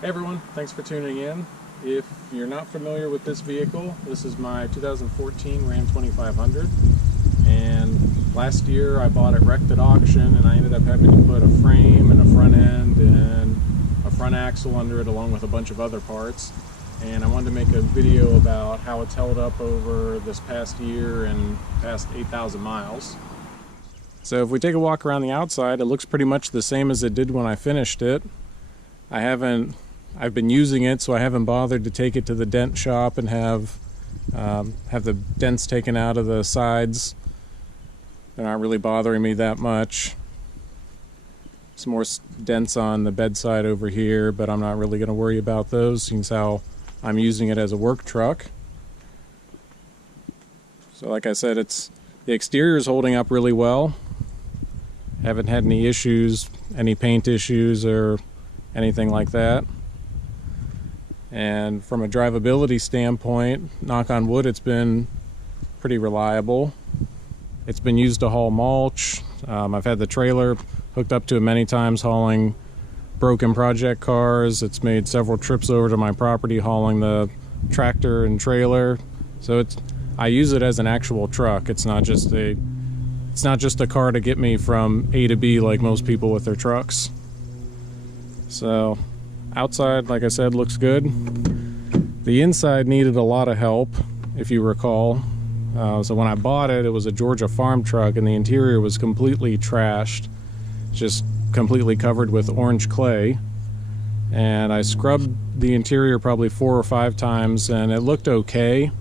Hey everyone, thanks for tuning in. If you're not familiar with this vehicle, this is my 2014 Ram 2500, and last year I bought it wrecked at auction, and I ended up having to put a frame and a front end and a front axle under it along with a bunch of other parts. And I wanted to make a video about how it's held up over this past year and past 8,000 miles. So if we take a walk around the outside, it looks pretty much the same as it did when I finished it. I've been using it, so I haven't bothered to take it to the dent shop and have the dents taken out of the sides. They're not really bothering me that much. Some more dents on the bedside over here, but I'm not really going to worry about those since how I'm using it as a work truck. So like I said, the exterior is holding up really well. Haven't had any issues, any paint issues or anything like that. And from a drivability standpoint, knock on wood, it's been pretty reliable. It's been used to haul mulch. I've had the trailer hooked up to it many times hauling broken project cars. It's made several trips over to my property hauling the tractor and trailer. So I use it as an actual truck. It's not just a car to get me from A to B like most people with their trucks. So outside, like I said, looks good. The inside needed a lot of help, if you recall. So when I bought it, it was a Georgia farm truck, and the interior was completely trashed, just completely covered with orange clay. And I scrubbed the interior probably 4 or 5 times, and it looked okay,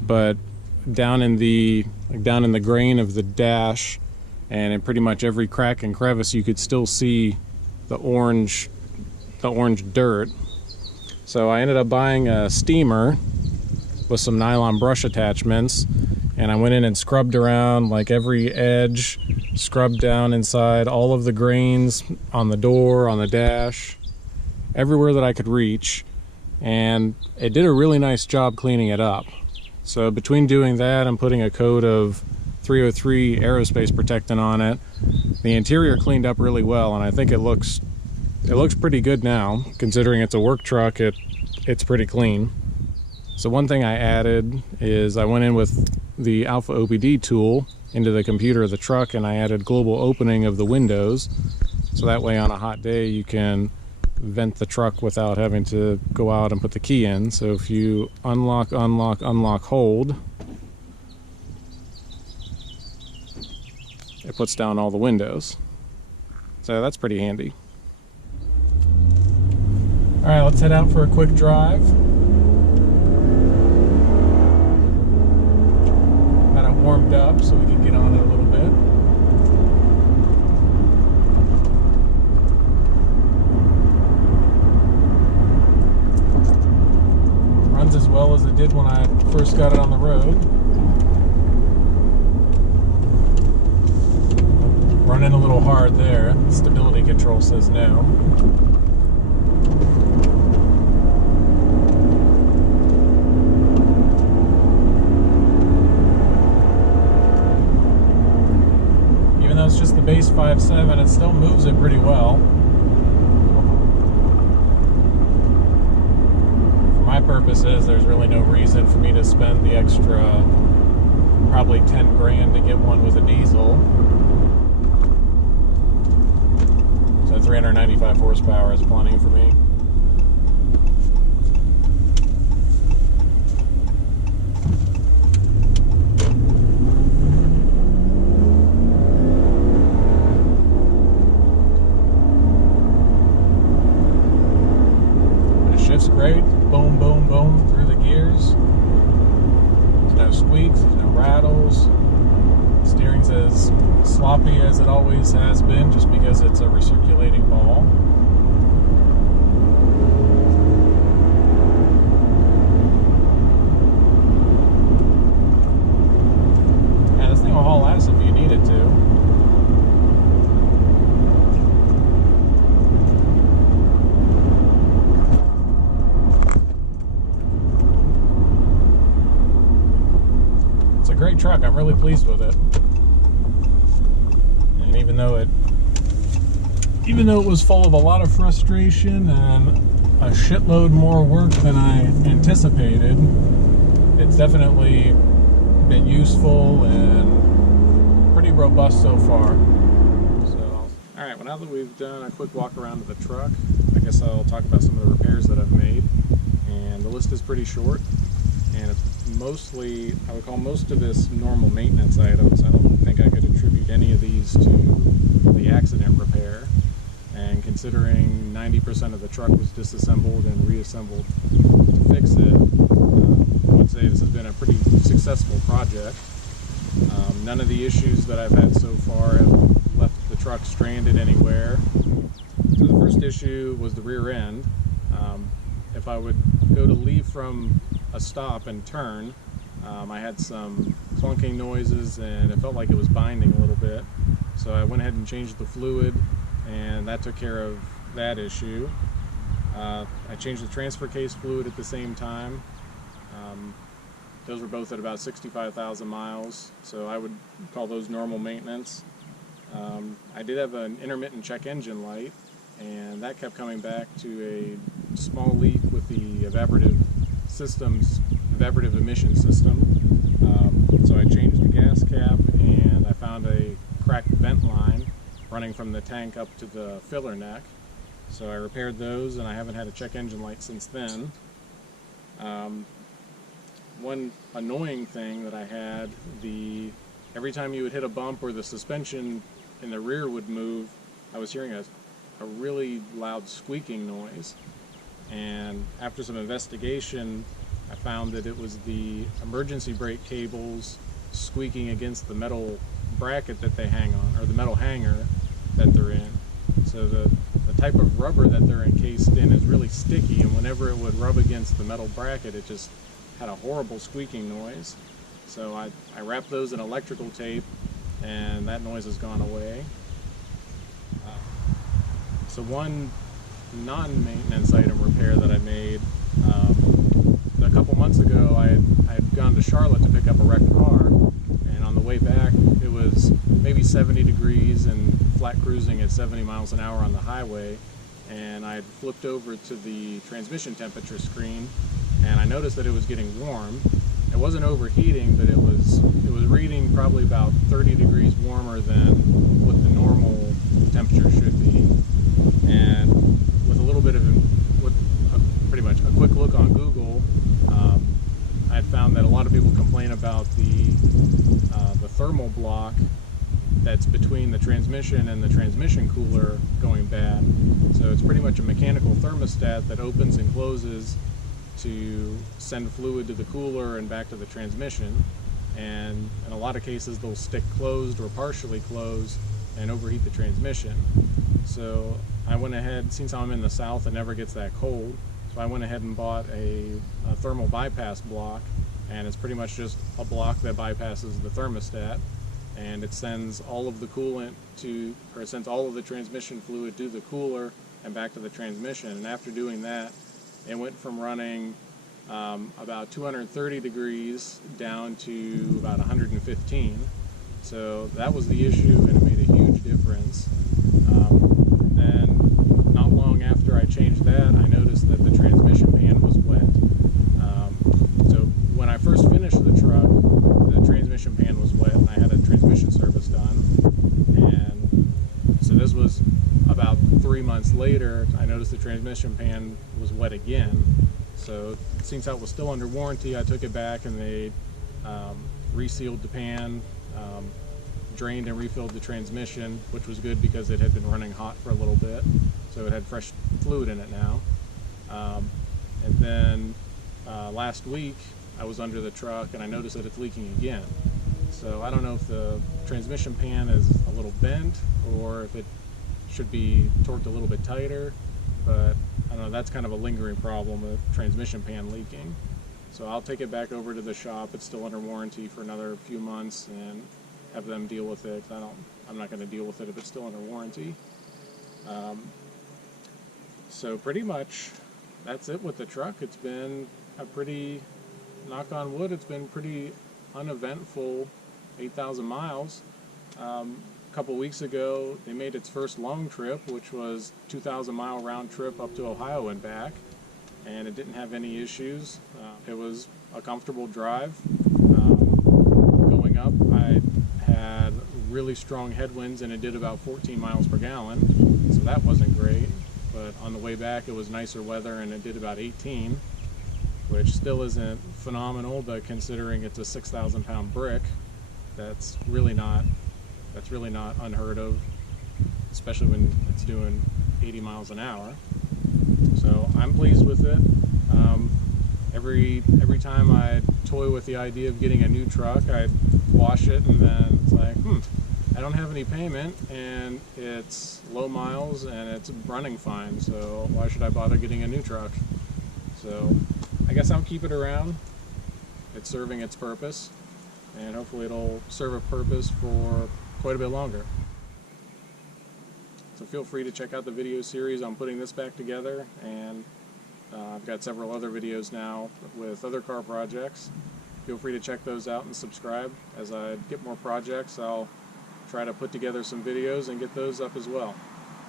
but down in the grain of the dash and in pretty much every crack and crevice, you could still see the orange dirt. So I ended up buying a steamer with some nylon brush attachments, and I went in and scrubbed around like every edge, scrubbed down inside all of the grains on the door, on the dash, everywhere that I could reach, and it did a really nice job cleaning it up. So between doing that and putting a coat of 303 aerospace protectant on it, the interior cleaned up really well, and I think it looks pretty good now. Considering it's a work truck, it's pretty clean. So one thing I added is I went in with the Alpha OBD tool into the computer of the truck, and I added global opening of the windows. So that way on a hot day you can vent the truck without having to go out and put the key in. So if you unlock, hold, it puts down all the windows. So that's pretty handy. All right, let's head out for a quick drive. Got it warmed up so we can get on it a little bit. Runs as well as it did when I first got it on the road. Running a little hard there. Stability control says no. It's just the base 5.7, it still moves it pretty well. For my purposes, there's really no reason for me to spend the extra probably 10 grand to get one with a diesel. So 395 horsepower is plenty for me. Great, boom, boom, boom through the gears. There's no squeaks, there's no rattles. Steering's as sloppy as it always has been, just because it's a recirculating ball. Yeah, this thing will haul ass if you need it to. Great truck. I'm really pleased with it. And even though it was full of a lot of frustration and a shitload more work than I anticipated. It's definitely been useful and pretty robust so far. So, alright, well now that we've done a quick walk around of the truck, I guess I'll talk about some of the repairs that I've made. And the list is pretty short, and it's mostly, I would call most of this normal maintenance items. I don't think I could attribute any of these to the accident repair. And considering 90% of the truck was disassembled and reassembled to fix it, I would say this has been a pretty successful project. None of the issues that I've had so far have left the truck stranded anywhere. So the first issue was the rear end. If I would go to leave from a stop and turn, I had some clunking noises and it felt like it was binding a little bit. So I went ahead and changed the fluid, and that took care of that issue. I changed the transfer case fluid at the same time. Those were both at about 65,000 miles, so I would call those normal maintenance. I did have an intermittent check engine light, and that kept coming back to a small leak with the evaporative emission system. So I changed the gas cap, and I found a cracked vent line running from the tank up to the filler neck. So I repaired those, and I haven't had a check engine light since then. One annoying thing that I had, every time you would hit a bump or the suspension in the rear would move, I was hearing a really loud squeaking noise. And after some investigation, I found that it was the emergency brake cables squeaking against the metal bracket that they hang on, or the metal hanger that they're in. So the type of rubber that they're encased in is really sticky, and whenever it would rub against the metal bracket, it just had a horrible squeaking noise. So I wrapped those in electrical tape, and that noise has gone away. So one non-maintenance item repair that I made, a couple months ago I had gone to Charlotte to pick up a wrecked car, and on the way back it was maybe 70 degrees and flat cruising at 70 miles an hour on the highway, and I had flipped over to the transmission temperature screen, and I noticed that it was getting warm. It wasn't overheating, but it was reading probably about 30 degrees warmer than what the normal temperature should be. And with a little bit of, pretty much a quick look on Google, I had found that a lot of people complain about the thermal block that's between the transmission and the transmission cooler going bad. So it's pretty much a mechanical thermostat that opens and closes to send fluid to the cooler and back to the transmission. And in a lot of cases they'll stick closed or partially closed and overheat the transmission. So I went ahead, since I'm in the south it never gets that cold, so I went ahead and bought a thermal bypass block, and it's pretty much just a block that bypasses the thermostat, and it sends all of the coolant it sends all of the transmission fluid to the cooler and back to the transmission. And after doing that, it went from running about 230 degrees down to about 115. So that was the issue, and it made a huge difference. Then not long after I changed that, I noticed that the transmission pan was wet. So when I first finished the truck, the transmission pan was wet, and I had a transmission service done. And so this was about 3 months later, I noticed the transmission pan was wet again. So since that was still under warranty, I took it back, and they resealed the pan, drained and refilled the transmission, which was good because it had been running hot for a little bit, so it had fresh fluid in it now. And then last week I was under the truck and I noticed that it's leaking again. So I don't know if the transmission pan is a little bent or if it should be torqued a little bit tighter, but I don't know, that's kind of a lingering problem with transmission pan leaking. So I'll take it back over to the shop. It's still under warranty for another few months, and have them deal with it. I'm not going to deal with it if it's still under warranty. So pretty much that's it with the truck. It's been a pretty, knock on wood, it's been pretty uneventful 8,000 miles. A couple weeks ago they made its first long trip, which was 2,000 mile round trip up to Ohio and back, and it didn't have any issues. It was a comfortable drive. Going up, I had really strong headwinds and it did about 14 miles per gallon, so that wasn't great. But on the way back it was nicer weather and it did about 18, which still isn't phenomenal, but considering it's a 6,000 pound brick, that's really not unheard of, especially when it's doing 80 miles an hour. So I'm pleased with it. Every time I toy with the idea of getting a new truck, I wash it and then it's like, I don't have any payment and it's low miles and it's running fine, so why should I bother getting a new truck? So I guess I'll keep it around. It's serving its purpose, and hopefully it'll serve a purpose for quite a bit longer. So feel free to check out the video series on putting this back together, and I've got several other videos now with other car projects. Feel free to check those out and subscribe. As I get more projects, I'll try to put together some videos and get those up as well.